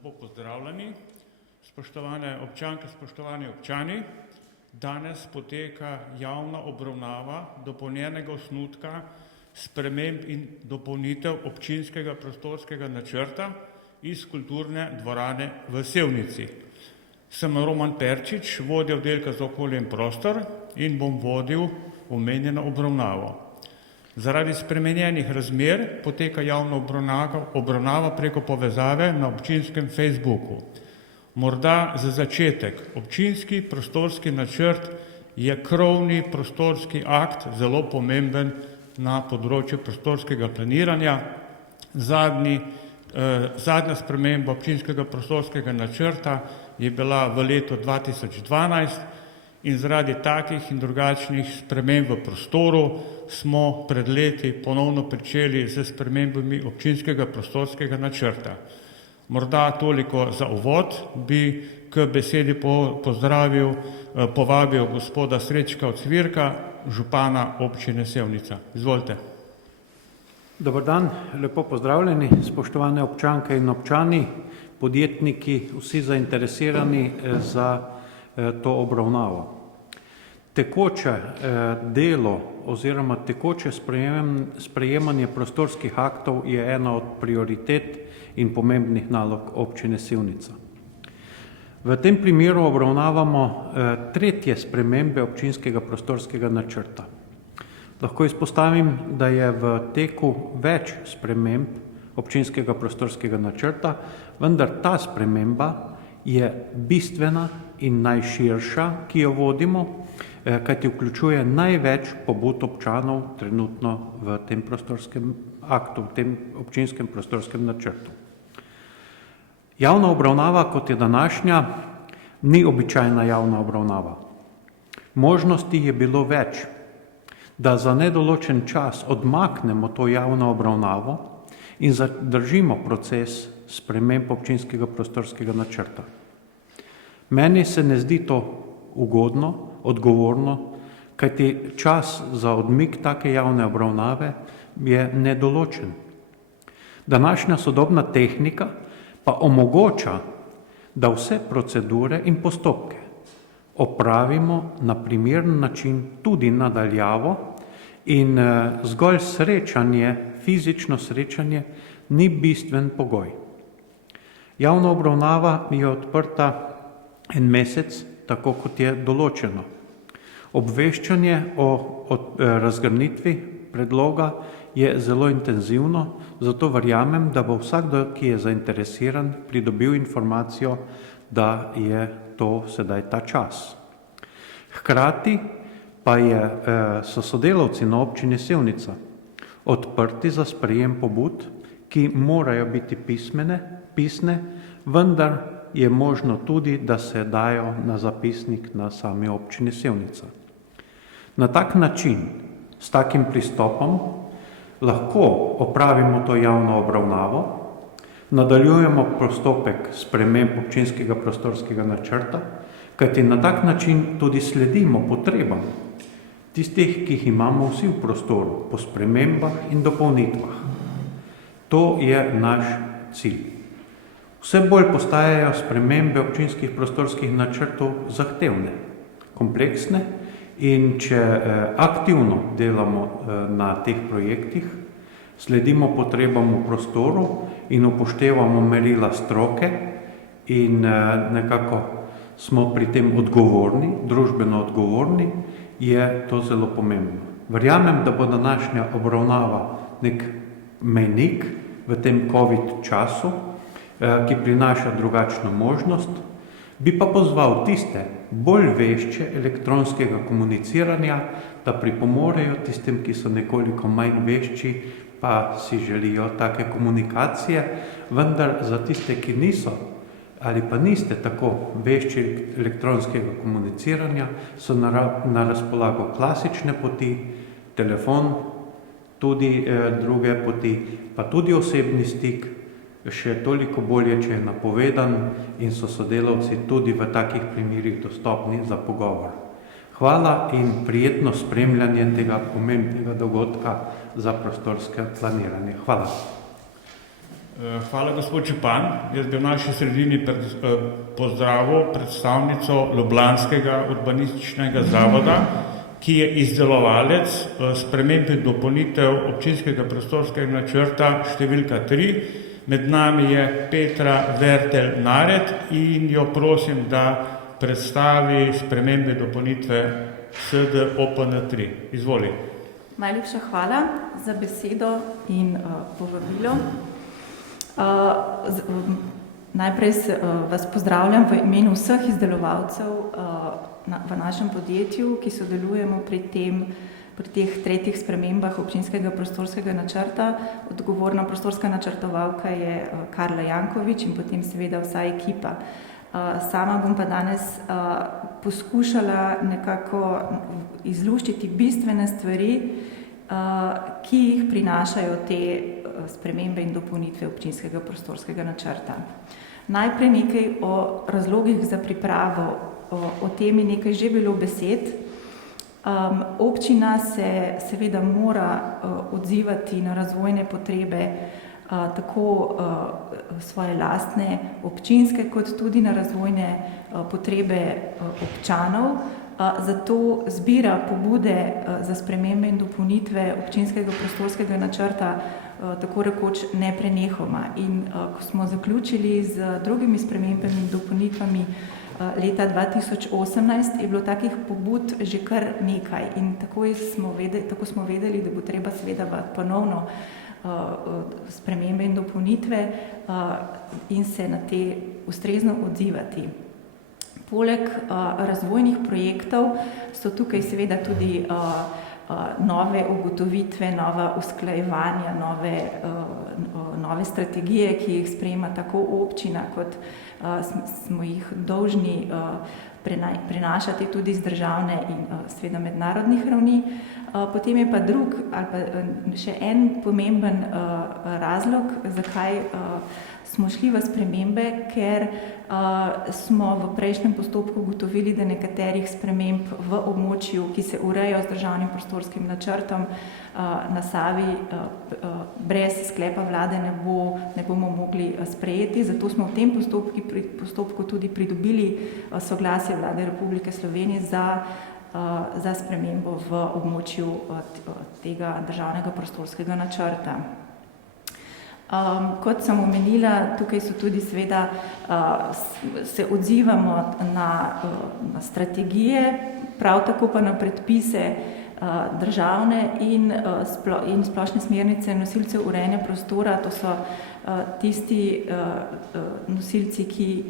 Lepo pozdravljeni, spoštovane občanke, spoštovani občani. Danes poteka javna obravnava dopolnjenega osnutka sprememb in dopolnitev občinskega prostorskega načrta iz kulturne dvorane v Sevnici. Sem Roman Perčič, vodja oddelka za okolje in prostor in bom vodil omenjeno obravnavo. Zaradi spremenjenih razmer poteka javna obravnava preko povezave na občinskem Facebooku. Morda za začetek, občinski prostorski načrt je krovni prostorski akt, zelo pomemben na področju prostorskega planiranja. Zadnja sprememba občinskega prostorskega načrta je bila v letu 2012 in zaradi takih in drugačnih sprememb v prostoru smo pred leti ponovno pričeli z spremembami občinskega prostorskega načrta. Morda toliko za uvod, bi k besedi povabil gospoda Srečka Ocvirka, župana občine Sevnica. Izvolite. Dober dan, lepo pozdravljeni, spoštovane občanke in občani, podjetniki, vsi zainteresirani za to obravnavo. Tekoče delo oziroma tekoče sprejemanje prostorskih aktov je ena od prioritet in pomembnih nalog občine Sevnica. V tem primeru obravnavamo tretje spremembe občinskega prostorskega načrta. Lahko izpostavim, da je v teku več sprememb občinskega prostorskega načrta, vendar ta sprememba je bistvena in najširša, ki jo vodimo, kajti vključuje največ pobud občanov trenutno v tem prostorskem aktu, v tem občinskem prostorskem načrtu. Javna obravnava, kot je današnja, ni običajna javna obravnava. Možnosti je bilo več, da za nedoločen čas odmaknemo to javno obravnavo in zadržimo proces sprememb občinskega prostorskega načrta. Meni se ne zdi to ugodno, odgovorno, kajti čas za odmik take javne obravnave je nedoločen. Današnja sodobna tehnika pa omogoča, da vse procedure in postopke opravimo na primeren način tudi na daljavo in zgolj srečanje, fizično srečanje ni bistven pogoj. Javna obravnava je odprta en mesec, tako kot je določeno. Obveščanje o razgrnitvi predloga je zelo intenzivno, zato verjamem, da bo vsakdo, ki je zainteresiran, pridobil informacijo, da je to sedaj ta čas. Hkrati pa so sodelavci na občini Sevnica odprti za sprejem pobud, ki morajo biti pisne, vendar je možno tudi, da se dajo na zapisnik na sami občini Sevnica. Na tak način, s takim pristopom, lahko opravimo to javno obravnavo, nadaljujemo postopek sprememb občinskega prostorskega načrta, kajti na tak način tudi sledimo potrebam tistih, ki jih imamo vsi v prostoru, po spremembah in dopolnitvah. To je naš cilj. Vse bolj postajajo spremembe občinskih prostorskih načrtov zahtevne, kompleksne in če aktivno delamo na teh projektih, sledimo potrebam v prostoru in upoštevamo merila stroke in nekako smo pri tem odgovorni, družbeno odgovorni, je to zelo pomembno. Verjamem, da bo današnja obravnava nek mejnik v tem COVID času, ki prinaša drugačno možnost, bi pa pozval tiste bolj vešče elektronskega komuniciranja, da pripomorejo tistim, ki so nekoliko manj vešči, pa si želijo take komunikacije, vendar za tiste, ki niso ali pa niste tako vešči elektronskega komuniciranja, so na razpolago klasične poti, telefon, tudi druge poti, pa tudi osebni stik, še toliko bolje, če je napovedan in so sodelavci tudi v takih primerih dostopni za pogovor. Hvala in prijetno spremljanje tega pomembnega dogodka za prostorske planiranje. Hvala. Hvala, gospod župan. Jaz bi v naši sredini pozdravil predstavnico Ljubljanskega urbanističnega zavoda, ki je izdelovalec sprememb in dopolnitev občinskega prostorskega načrta številka 3. Med nami je Petra Vertelj-Naret in jo prosim, da predstavi spremembe in dopolnitve SD OPN 3. Izvoli. Najlepša hvala za besedo in povabilo. Najprej vas pozdravljam v imenu vseh izdelovalcev v našem podjetju, ki sodelujemo pri teh tretjih spremembah občinskega prostorskega načrta. Odgovorna prostorska načrtovalka je Karla Jankovič in potem seveda vsa ekipa. Sama bom pa danes poskušala nekako izluščiti bistvene stvari, ki jih prinašajo te spremembe in dopolnitve občinskega prostorskega načrta. Najprej nekaj o razlogih za pripravo. O tem je nekaj že bilo besed. Občina se seveda mora odzivati na razvojne potrebe tako svoje lastne občinske, kot tudi na razvojne potrebe občanov. Zato zbira pobude za spremembe in dopolnitve občinskega prostorskega načrta tako rekoč neprenehoma. In ko smo zaključili z drugimi spremembami in dopolnitvami leta 2018, je bilo takih pobud že kar nekaj. In tako smo vedeli, da bo treba seveda ponovno spremembe in dopolnitve in se na te ustrezno odzivati. Poleg razvojnih projektov so tukaj seveda tudi nove ugotovitve, nova usklajevanja, nove strategije, ki jih sprejema tako občina, kot smo jih dolžni prenašati tudi z državne in seveda mednarodnih ravni. Potem je pa še en pomemben razlog, zakaj smo šli v spremembe, ker smo v prejšnjem postopku ugotovili, da nekaterih sprememb v območju, ki se urejajo z državnim prostorskim načrtom na Savi, brez sklepa vlade ne bomo mogli sprejeti. Zato smo v tem postopku tudi pridobili soglasje Vlade Republike Slovenije za spremembo v območju tega državnega prostorskega načrta. Kot sem omenila, tukaj so tudi seveda se odzivamo na strategije, prav tako pa na predpise državne in splošne smernice nosilcev urejanja prostora. To so tisti nosilci, ki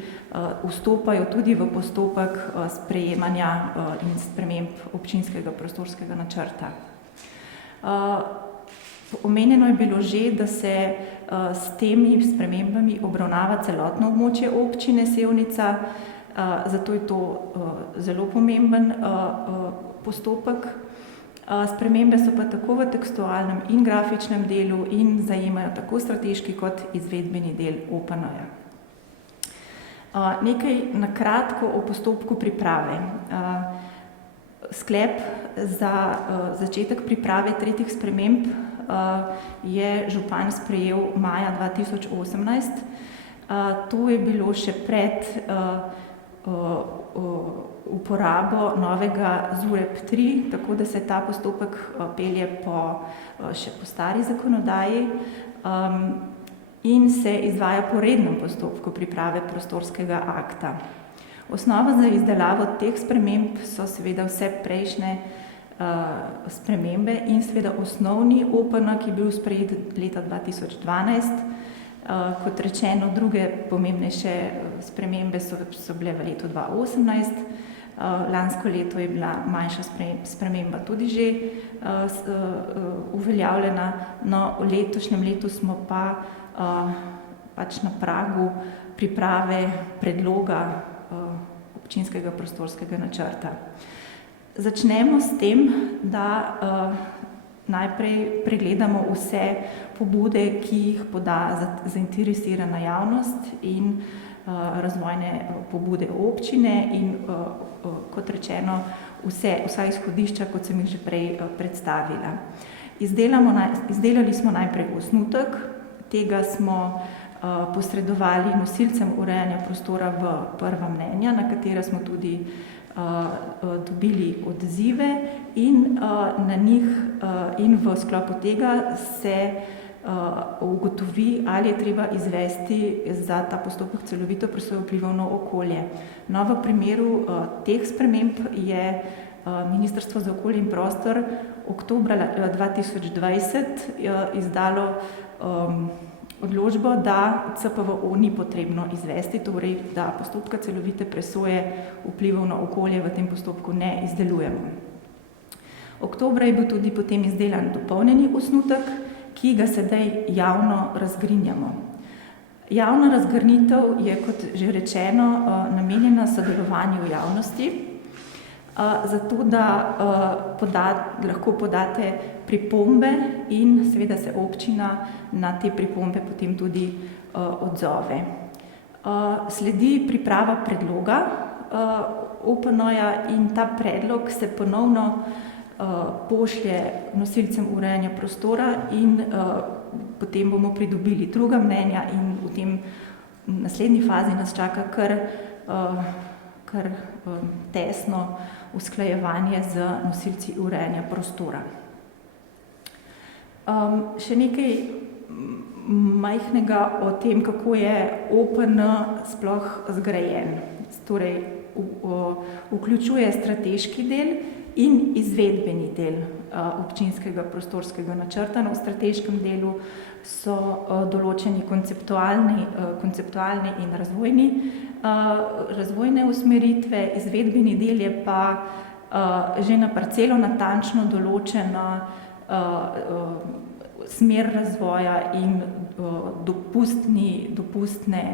vstopajo tudi v postopek sprejemanja in sprememb občinskega prostorskega načrta. Omenjeno je bilo že, da se s temi spremembami obravnava celotno območje občine Sevnica, zato je to zelo pomemben postopek. Spremembe so pa tako v tekstualnem in grafičnem delu in zajemajo tako strateški kot izvedbeni del OPN-ja. Nekaj na kratko o postopku priprave. Sklep za začetek priprave tretjih sprememb je župan sprejel maja 2018. To je bilo še pred uporabo novega ZUREP-3, tako da se ta postopek pelje še po stari zakonodaji in se izvaja po rednem postopku priprave prostorskega akta. Osnova za izdelavo teh sprememb so seveda vse prejšnje spremembe in seveda osnovni OPN, ki je bil sprejet leta 2012. Kot rečeno, druge pomembnejše spremembe so bile v letu 2018. Lansko leto je bila manjša sprememba tudi že uveljavljena, no v letošnjem letu smo pa pač na pragu priprave predloga občinskega prostorskega načrta. Začnemo s tem, da najprej pregledamo vse pobude, ki jih poda zainteresirana javnost in razvojne pobude občine in kot rečeno vsa izhodišča, kot sem jih že prej predstavila. Izdelali smo najprej osnutek, tega smo posredovali nosilcem urejanja prostora v prva mnenja, na katera smo tudi dobili odzive in na njih in v sklopu tega se ugotovi, ali je treba izvesti za ta postopek celovito presojo vplivov na okolje. No, v primeru teh sprememb je Ministrstvo za okolje in prostor oktobra 2020 izdalo odločbo, da CPVO ni potrebno izvesti, torej da postopka celovite presoje vplivov na okolje v tem postopku ne izdelujemo. Oktobra je bil tudi potem izdelan dopolnjeni osnutek, ki ga sedaj javno razgrinjamo. Javna razgrnitev je, kot že rečeno, namenjena sodelovanju javnosti, zato da lahko podate pripombe in seveda se občina na te pripombe potem tudi odzove. Sledi priprava predloga OPN-ja in ta predlog se ponovno pošlje nosilcem urejanja prostora in potem bomo pridobili druga mnenja in v tem naslednji fazi nas čaka kar tesno usklajevanje z nosilci urejanja prostora. Še nekaj majhnega o tem, kako je OPN sploh zgrajen. Torej, vključuje strateški del in izvedbeni del občinskega prostorskega načrta. V strateškem delu so določeni konceptualni in razvojne usmeritve, izvedbeni del je pa že na parcelo natančno določena smer razvoja in dopustne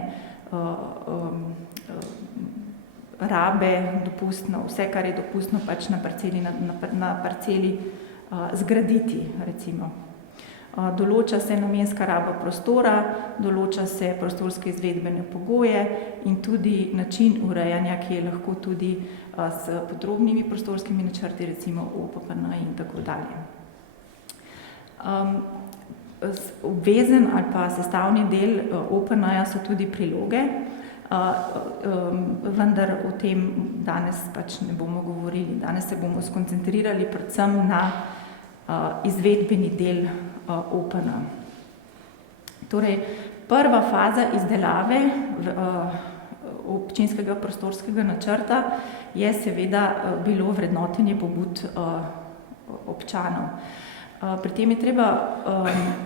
rabe, vse, kar je dopustno pač na parceli zgraditi, recimo. Določa se namenska raba prostora, določa se prostorske izvedbene pogoje in tudi način urejanja, ki je lahko tudi s podrobnimi prostorskimi načrti, recimo OPPN in tako dalje. Obvezen ali pa sestavni del OPN-ja so tudi priloge, vendar o tem danes pač ne bomo govorili. Danes se bomo skoncentrirali predvsem na izvedbeni del OPN. Torej, prva faza izdelave občinskega prostorskega načrta je seveda bilo vrednotenje pobud občanov. Pri tem je treba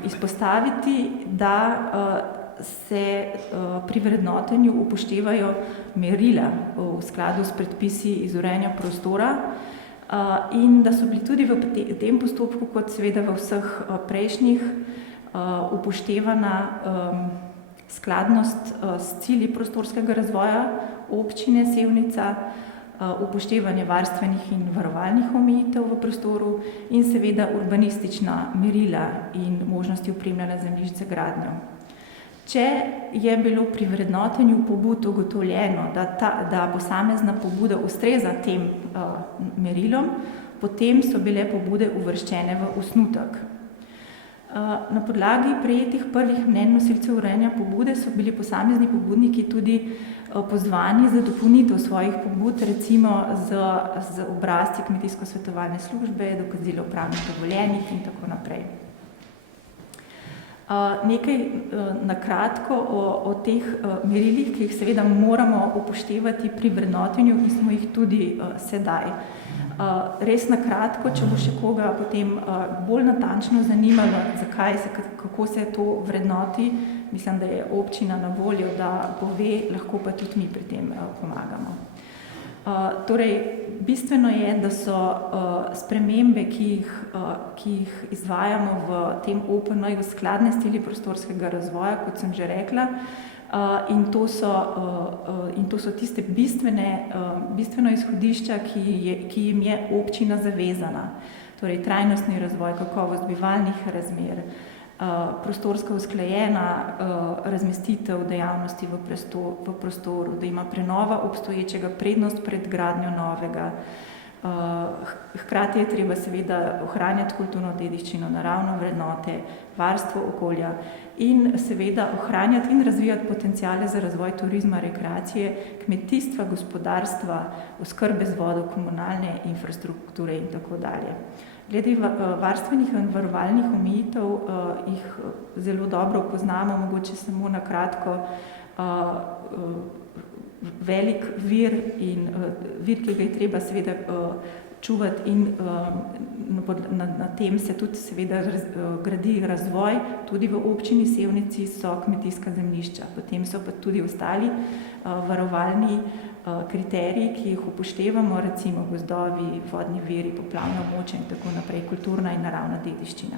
izpostaviti, da se pri vrednotenju upoštevajo merila v skladu s predpisi iz urejanja prostora in da so bili tudi v tem postopku, kot seveda v vseh prejšnjih, upoštevana skladnost s cilji prostorskega razvoja občine Sevnica, upoštevanje varstvenih in varovalnih omejitev v prostoru in seveda urbanistična merila in možnosti opremljanja zemljišč za gradnjo. Če je bilo pri vrednotenju pobud ugotovljeno, da posamezna pobuda ustreza tem merilom, potem so bile pobude uvrščene v osnutek. Na podlagi prejetih prvih mnenj nosilcev urejanja pobude so bili posamezni pobudniki tudi pozvani za dopolnitev svojih pobud, recimo z obrazci kmetijsko-svetovalne službe, dokazilo o pravnih dovoljenjih in tako naprej. Nekaj na kratko o teh merilih, ki jih seveda moramo upoštevati pri vrednotenju in smo jih tudi sedaj. Res na kratko, če bo še koga potem bolj natančno zanimalo, kako se to vrednoti, mislim, da je občina na voljo, da pove, lahko pa tudi mi pri tem pomagamo. Torej, bistveno je, da so spremembe, ki jih izvajamo v tem OPN-ju skladne s cilji prostorskega razvoja, kot sem že rekla, in to so tiste bistveno izhodišča, ki jim je občina zavezana. Torej, trajnostni razvoj, kakovost bivalnih razmer, prostorska usklajena razmestitev dejavnosti v prostoru, da ima prenova obstoječega prednost pred gradnjo novega, Hkrati je treba seveda ohranjati kulturno dediščino, naravne vrednote, varstvo okolja in seveda ohranjati in razvijati potenciale za razvoj turizma, rekreacije, kmetijstva, gospodarstva, oskrbe z vodo, komunalne infrastrukture in tako dalje. Glede varstvenih in varovalnih omejitev jih zelo dobro poznamo, mogoče samo na kratko. Velik vir, ki ga je treba seveda čuvati in na tem se tudi seveda gradi razvoj, tudi v občini Sevnici so kmetijska zemljišča, potem so pa tudi ostali varovalni kriteriji, ki jih upoštevamo, recimo gozdovi, vodni viri, poplavna območja in tako naprej, kulturna in naravna dediščina.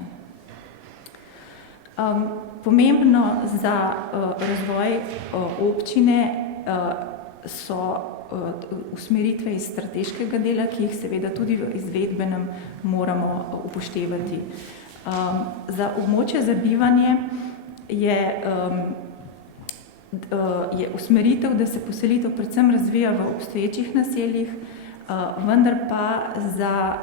Pomembno za razvoj občine so usmeritve iz strateškega dela, ki jih seveda tudi v izvedbenem moramo upoštevati. Za območje za bivanje je usmeritev, da se poselitev predvsem razvija v obstoječih naseljih, vendar pa za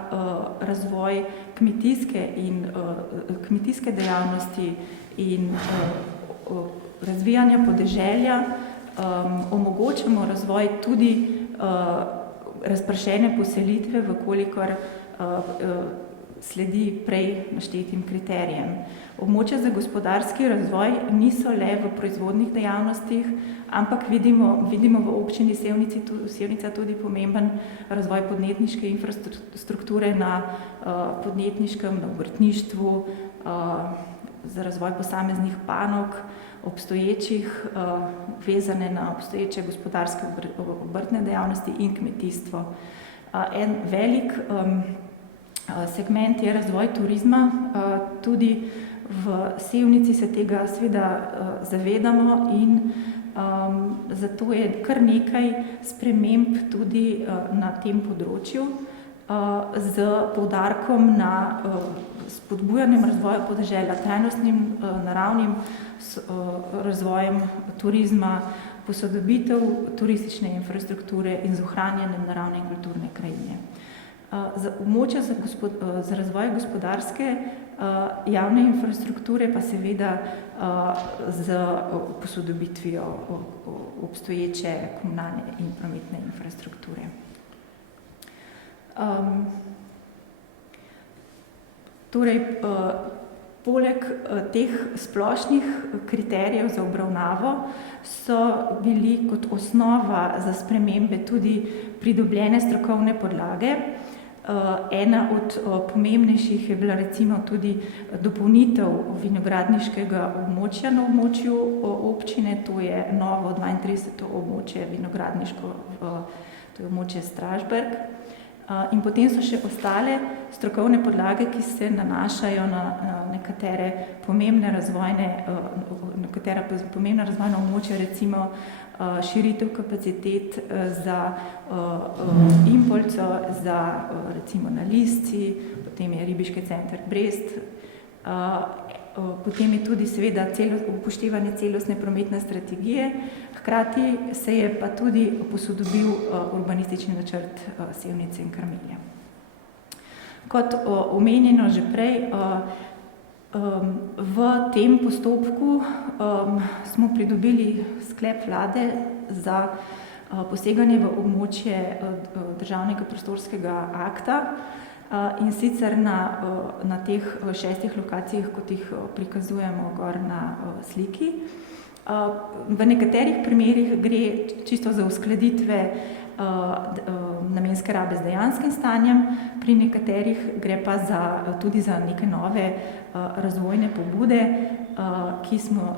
razvoj kmetijske dejavnosti in razvijanja podeželja omogočamo razvoj tudi razpršene poselitve, vkolikor sledi prej naštetim kriterijem. Območja za gospodarski razvoj niso le v proizvodnih dejavnostih, ampak vidimo v občini Sevnica tudi pomemben razvoj podjetniške infrastrukture na podjetniškem, na obrtništvu, za razvoj posameznih panog, obstoječih, vezane na obstoječe gospodarske obrtne dejavnosti in kmetijstvo. En velik segment je razvoj turizma, tudi v Sevnici se tega seveda zavedamo in zato je kar nekaj sprememb tudi na tem področju z poudarkom na spodbujanjem razvoja podeželja, trajnostnim naravnim razvojem turizma, posodobitev turistične infrastrukture in z ohranjanjem naravne in kulturne krajine. Za območja za razvoj gospodarske javne infrastrukture pa seveda z posodobitvijo obstoječe komunalne in prometne infrastrukture. Torej, poleg teh splošnih kriterijev za obravnavo so bili kot osnova za spremembe tudi pridobljene strokovne podlage. Ena od pomembnejših je bila recimo tudi dopolnitev vinogradniškega območja na območju občine, to je novo 32. območje vinogradniško, to je območje Stražberg. In potem so še ostale strokovne podlage, ki se nanašajo na nekatera pomembna razvojna območja, recimo širitev kapacitet za Impolco, za recimo na Lisci, potem je Ribiški center Brest, potem je tudi seveda upoštevanje celostne prometne strategije, hkrati se je pa tudi posodobil urbanistični načrt Sevnice in Karmelja. Kot omenjeno že prej, v tem postopku smo pridobili sklep vlade za poseganje v območje državnega prostorskega akta, in sicer na teh 6 lokacijah, kot jih prikazujemo gor na sliki. V nekaterih primerih gre čisto za uskladitve namenske rabe z dejanskim stanjem, pri nekaterih gre pa tudi za neke nove razvojne pobude,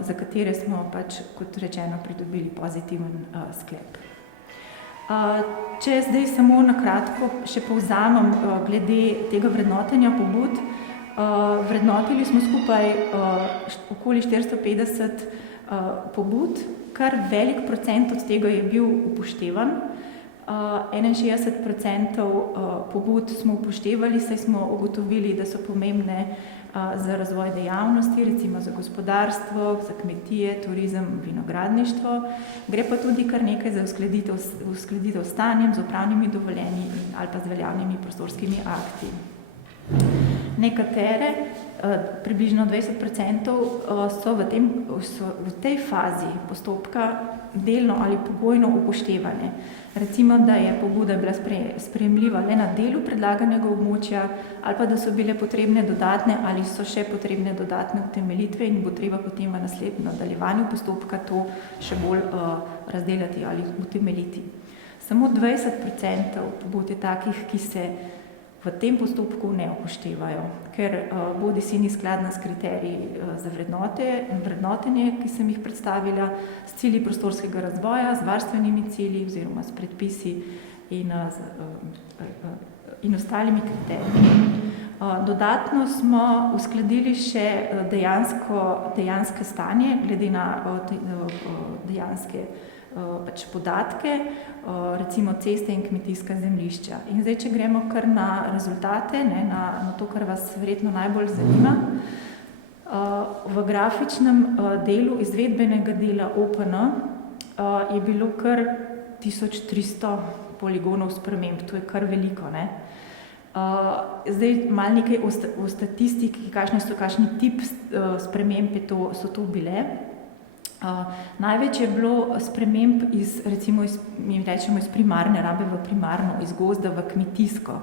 za katere smo pač, kot rečeno, pridobili pozitiven sklep. Če zdaj samo na kratko še povzamem glede tega vrednotenja pobud. Vrednotili smo skupaj okoli 450 pobud, kar velik procent od tega je bil upoštevan. 61% pobud smo upoštevali, saj smo ugotovili, da so pomembne za razvoj dejavnosti, recimo za gospodarstvo, za kmetije, turizem, vinogradništvo. Gre pa tudi kar nekaj za uskladitev s stanjem, z upravnimi dovoljenji ali pa z veljavnimi prostorskimi akti. Nekatere, približno 20%, so v tej fazi postopka delno ali pogojno upoštevane. Recimo, da je pobuda bila sprejemljiva le na delu predlaganega območja ali pa da so bile potrebne dodatne ali so še potrebne dodatne utemeljitve in bo treba potem v nadaljevanju postopka to še bolj razdelati ali utemeljiti. Samo 20% pobud je takih, ki se v tem postopku ne upoštevajo, ker bodisi ni skladna s kriteriji za vrednotenje, ki sem jih predstavila, s cilji prostorskega razvoja, z varstvenimi cilji oziroma s predpisi in ostalimi kriteriji. Dodatno smo uskladili še dejansko stanje, glede na dejanske podatke, recimo ceste in kmetijska zemljišča. In zdaj, če gremo kar na rezultate, na to, kar vas verjetno najbolj zanima, v grafičnem delu izvedbenega dela OPN je bilo kar 1300 poligonov sprememb, to je kar veliko, ne? Zdaj malo nekaj o statistiki, kakšni tip sprememb so to bile. Največ je bilo sprememb iz primarne rabe v primarno, iz gozda v kmetijsko.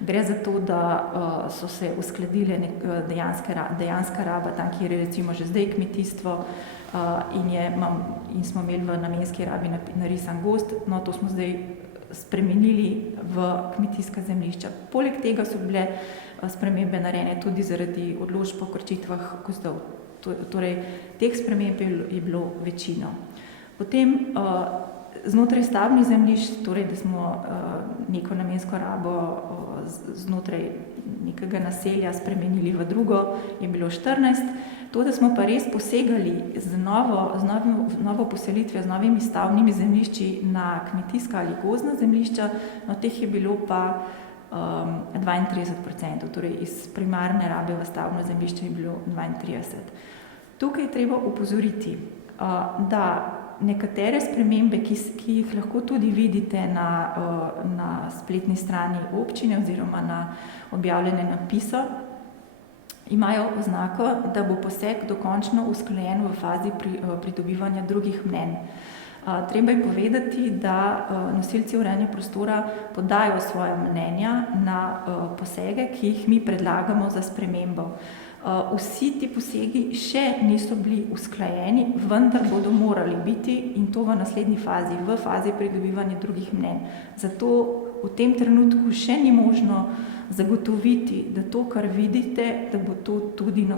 Gre za to, da so se uskladile dejanska raba, tam, kjer je recimo že zdaj kmetijstvo in smo imeli v namenski rabi narisan gozd, no to smo zdaj spremenili v kmetijska zemljišča. Poleg tega so bile spremembe narejene tudi zaradi odločb o krčitvah gozdov. Torej, teh sprememb je bilo večino. Potem znotraj stavbnih zemljišč, torej, da smo neko namensko rabo znotraj nekega naselja spremenili v drugo, je bilo 14. To, da smo pa res posegali z novo poselitvijo, z novimi stavbnimi zemljišči na kmetijska ali gozdna zemljišča, no teh je bilo pa 32%, torej iz primarne rabe v stavbno zemljišče je bilo 32%. Tukaj je treba opozoriti, da nekatere spremembe, ki jih lahko tudi vidite na spletni strani občine oziroma na objavljene napiso, imajo oznako, da bo poseg dokončno usklajen v fazi pridobivanja drugih mnenj. Treba je povedati, da nosilci urejanja prostora podajo svoja mnenja na posege, ki jih mi predlagamo za spremembo. Vsi ti posegi še niso bili usklajeni, vendar bodo morali biti in to v naslednji fazi, v fazi pridobivanja drugih mnenj. Zato v tem trenutku še ni možno zagotoviti, da to, kar vidite, da bo to tudi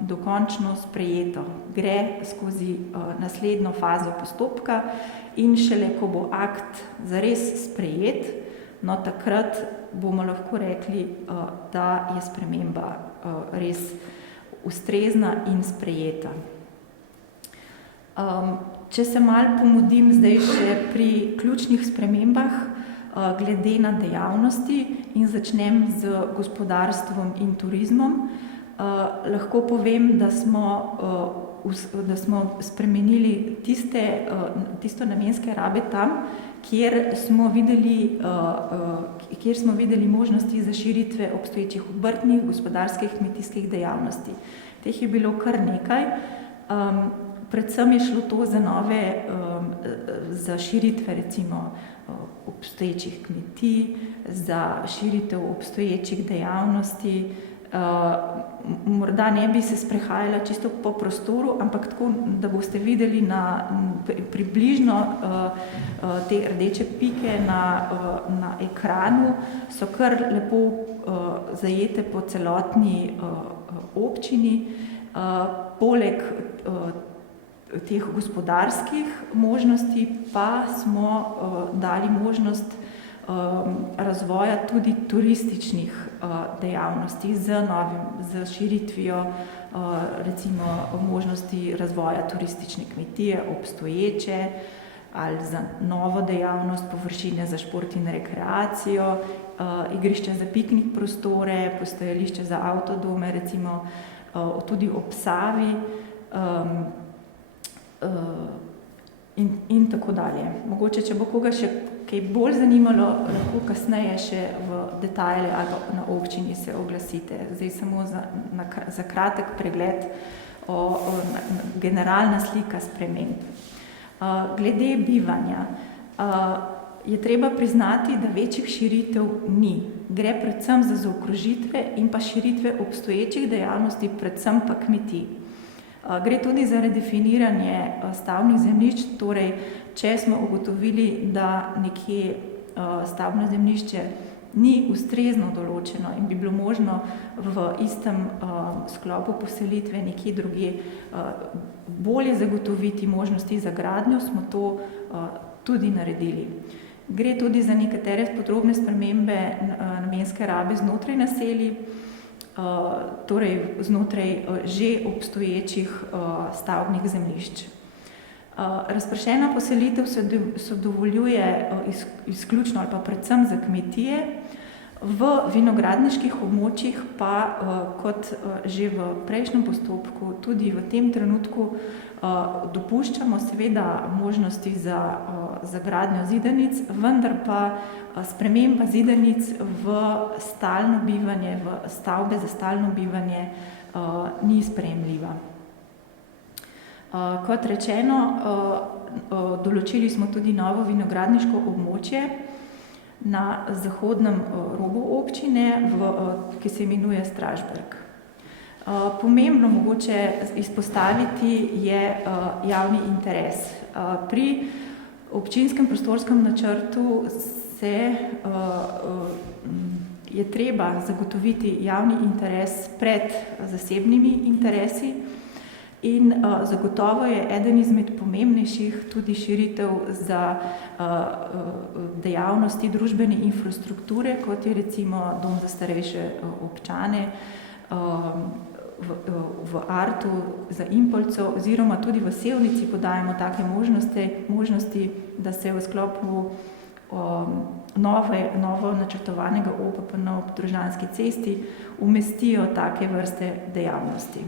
dokončno sprejeto. Gre skozi naslednjo fazo postopka in šele, ko bo akt zares sprejet, no takrat bomo lahko rekli, da je sprememba res ustrezna in sprejeta. Če se malo pomodim zdaj še pri ključnih spremembah, glede na dejavnosti in začnem z gospodarstvom in turizmom, lahko povem, da smo spremenili tisto namenske rabe tam, kjer smo videli možnosti za širitve obstoječih obrtnih, gospodarskih, kmetijskih dejavnosti. Teh je bilo kar nekaj. Predvsem je šlo to za širitve recimo obstoječih kmetij, za širitev obstoječih dejavnosti. Morda ne bi se sprehajala čisto po prostoru, ampak tako, da boste videli približno te rdeče pike na ekranu, so kar lepo zajete po celotni občini. Poleg teh gospodarskih možnosti pa smo dali možnost razvoja tudi turističnih dejavnosti z širitvijo recimo možnosti razvoja turistične kmetije obstoječe ali za novo dejavnost, površine za šport in rekreacijo, igrišče za piknik prostore, postajališče za avtodome, recimo tudi ob Savi in tako dalje. Mogoče, če bo koga še kaj bolj zanimalo, lahko kasneje še v detajle ali na občini se oglasite. Zdaj samo za kratek pregled generalna slika sprememb. Glede bivanja je treba priznati, da večjih širitev ni. Gre predvsem za zaokrožitve in pa širitve obstoječih dejavnosti, predvsem pa kmetij. Gre tudi za redefiniranje stavbnih zemljišč, torej če smo ugotovili, da nekje stavbno zemljišče ni ustrezno določeno in bi bilo možno v istem sklopu poselitve nekje drugje bolje zagotoviti možnosti za gradnjo, smo to tudi naredili. Gre tudi za nekatere podrobne spremembe namenske rabe znotraj naselij, torej znotraj že obstoječih stavbnih zemljišč. Razpršena poselitev se dovoljuje izključno ali pa predvsem za kmetije, v vinogradniških območjih pa, kot že v prejšnjem postopku, tudi v tem trenutku dopuščamo seveda možnosti za gradnjo zidanic, vendar pa sprememba zidanic v stalno bivanje, v stavbe za stalno bivanje ni sprejemljiva. Kot rečeno, določili smo tudi novo vinogradniško območje na zahodnem robu občine, ki se imenuje Stražberg. Pomembno mogoče izpostaviti je javni interes. Pri občinskem prostorskem načrtu je treba zagotoviti javni interes pred zasebnimi interesi in zagotovo je eden izmed pomembnejših tudi širitev za dejavnosti družbene infrastrukture, kot je recimo dom za starejše občane v Artu za Impolco oziroma tudi v Sevnici podajamo take možnosti, da se v sklopu novo načrtovanega OPPN ob Drožanski cesti umestijo take vrste dejavnosti.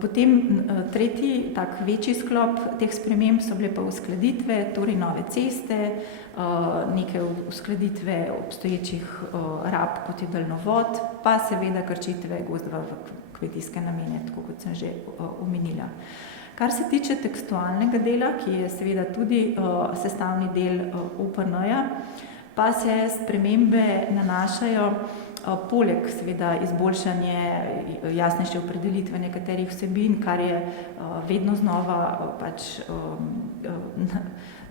Potem tretji, tak večji sklop teh sprememb so bile pa uskladitve, torej nove ceste, neke uskladitve obstoječih rab, kot je daljnovod, pa seveda krčitve gozdova v kmetijske namene, tako kot sem že omenila. Kar se tiče tekstualnega dela, ki je seveda tudi sestavni del OPN-ja, pa se spremembe nanašajo poleg seveda izboljšanje jasnejše opredelitve nekaterih vsebin, kar je vedno znova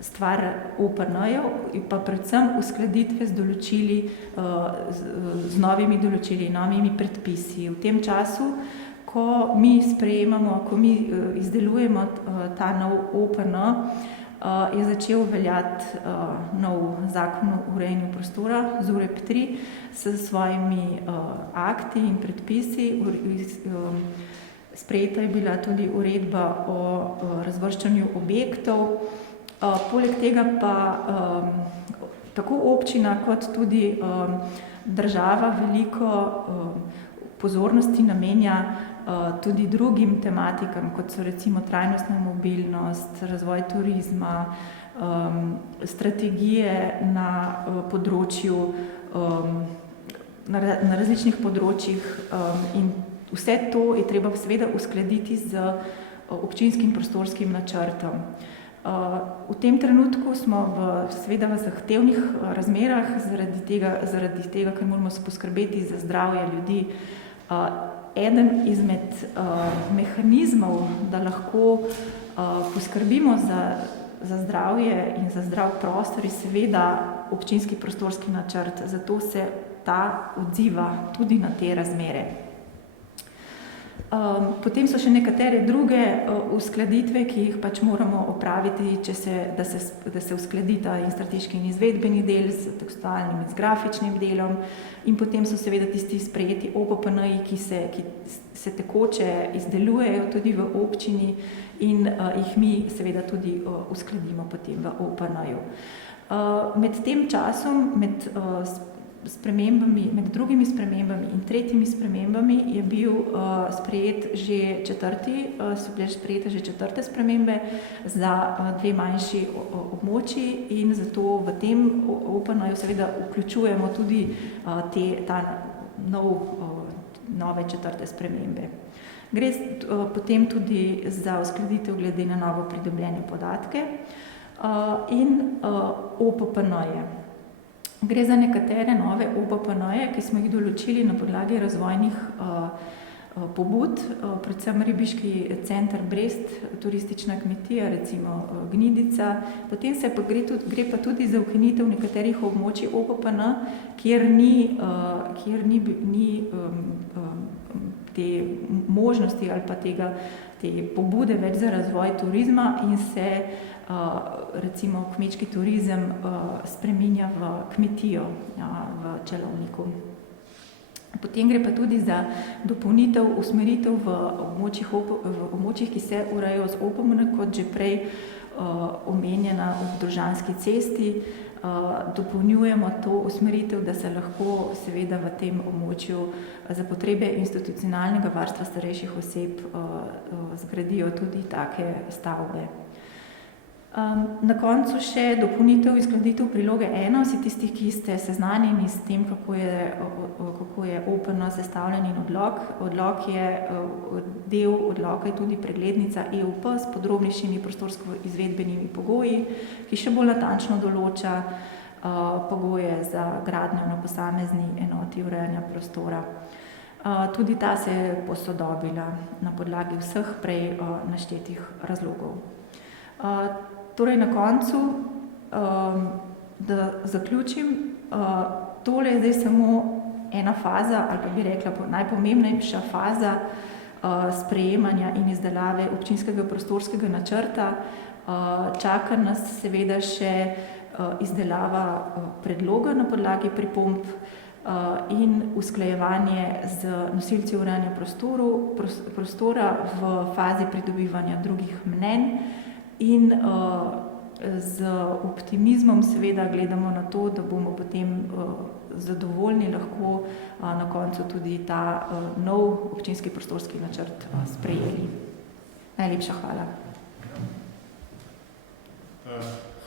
stvar OPN-jev, pa predvsem uskladitve z določili, z novimi določili, novimi predpisi. V tem času, ko mi izdelujemo ta nov OPN, je začel veljati nov zakon o urejanju prostora, ZUREP3, s svojimi akti in predpisi. Sprejeta je bila tudi uredba o razvrščanju objektov. Poleg tega pa tako občina kot tudi država veliko pozornosti namenja tudi drugim tematikam, kot so recimo trajnostna mobilnost, razvoj turizma, strategije na področju, na različnih področjih in vse to je treba seveda uskladiti z občinskim prostorskim načrtom. V tem trenutku smo seveda v zahtevnih razmerah zaradi tega, ker moramo poskrbeti za zdravje ljudi. Eden izmed mehanizmov, da lahko poskrbimo za zdravje in za zdrav prostor, je seveda občinski prostorski načrt, zato se ta odziva tudi na te razmere. Potem so še nekatere druge uskladitve, ki jih pač moramo opraviti, da se uskladita in strateški in izvedbeni del s tekstualnim in z grafičnim delom, in potem so seveda tisti sprejeti OPPN-ji, ki se tekoče izdelujejo tudi v občini in jih mi seveda tudi uskladimo potem v OPN-ju. Med tem časom, med drugimi spremembami in tretjimi spremembami je bil so bile sprejete že četrte spremembe za dve manjši območji in zato v tem OPN-ju seveda vključujemo tudi nove četrte spremembe. Gre potem tudi za uskladitev glede na novo pridobljene podatke in OPPN-je. Gre za nekatere nove OPPN-je, ki smo jih določili na podlagi razvojnih pobud, predvsem Ribiški center Brest, turistična kmetija, recimo Gnidica. Potem gre pa tudi za ukinitev nekaterih območij OPPN, kjer ni te možnosti ali pa te pobude več za razvoj turizma in se recimo kmečki turizem spreminja v kmetijo v Čelovniku. Potem gre pa tudi za dopolnitev usmeritev v območjih, ki se urejajo z OPPN, kot že prej omenjena ob Dovžanski cesti. Dopolnjujemo to usmeritev, da se lahko seveda v tem območju za potrebe institucionalnega varstva starejših oseb zgradijo tudi take stavbe. Na koncu še dopolnitev izgraditev priloge 1. Vsi tisti, ki ste seznanjeni s tem, kako je OPN sestavljen in odlok. Del odloka je tudi preglednica EUP s podrobnejšimi prostorsko-izvedbenimi pogoji, ki še bolj natančno določa pogoje za gradnjo na posamezni enoti urejanja prostora. Tudi ta se je posodobila na podlagi vseh prej naštetih razlogov. Torej na koncu, da zaključim, tole je zdaj samo ena faza, ali pa bi rekla najpomembnejša faza sprejemanja in izdelave občinskega prostorskega načrta. Čaka nas seveda še izdelava predloga na podlagi pripomb in usklajevanje z nosilci urejanja prostora v fazi pridobivanja drugih mnenj. In z optimizmom seveda gledamo na to, da bomo potem zadovoljni lahko na koncu tudi ta nov občinski prostorski načrt sprejeli. Najlepša hvala.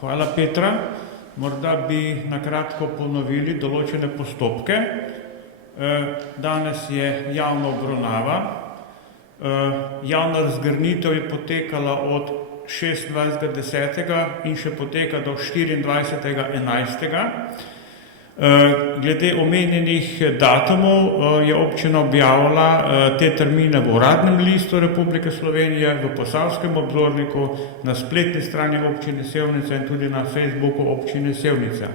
Hvala, Petra. Morda bi na kratko ponovili določene postopke. Danes je javna obravnava. Javna razgrnitev je potekala od 26.10. in še poteka do 24.11. Glede omenjenih datumov je občina objavila te termine v Uradnem listu Republike Slovenije, v Posavskem obzorniku, na spletni strani občine Sevnica in tudi na Facebooku občine Sevnica.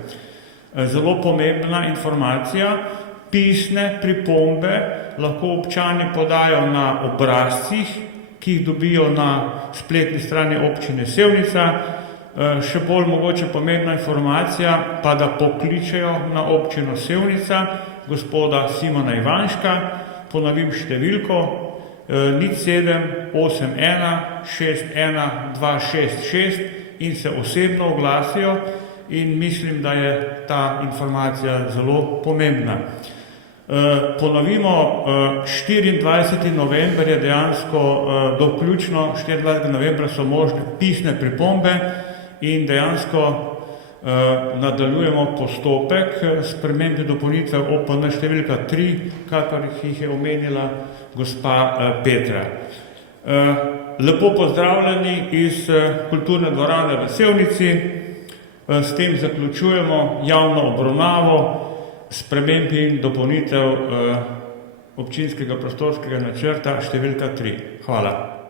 Zelo pomembna informacija, pisne pripombe lahko občani podajo na obrazcih, ki jih dobijo na spletni strani občine Sevnica. Še bolj mogoče pomembna informacija, pa da pokličejo na občino Sevnica, gospoda Simona Ivanška, ponovim številko 07 81 61 266 in se osebno oglasijo in mislim, da je ta informacija zelo pomembna. Ponovimo, 24. november je dejansko do vključno 24. novembra so možne pisne pripombe in dejansko nadaljujemo postopek spremembe dopolnitve OPN številka 3, kakor jih je omenila gospa Petra. Lepo pozdravljeni iz kulturne dvorane v Sevnici. S tem zaključujemo javno obravnavo sprememb in dopolnitev občinskega prostorskega načrta številka 3. Hvala.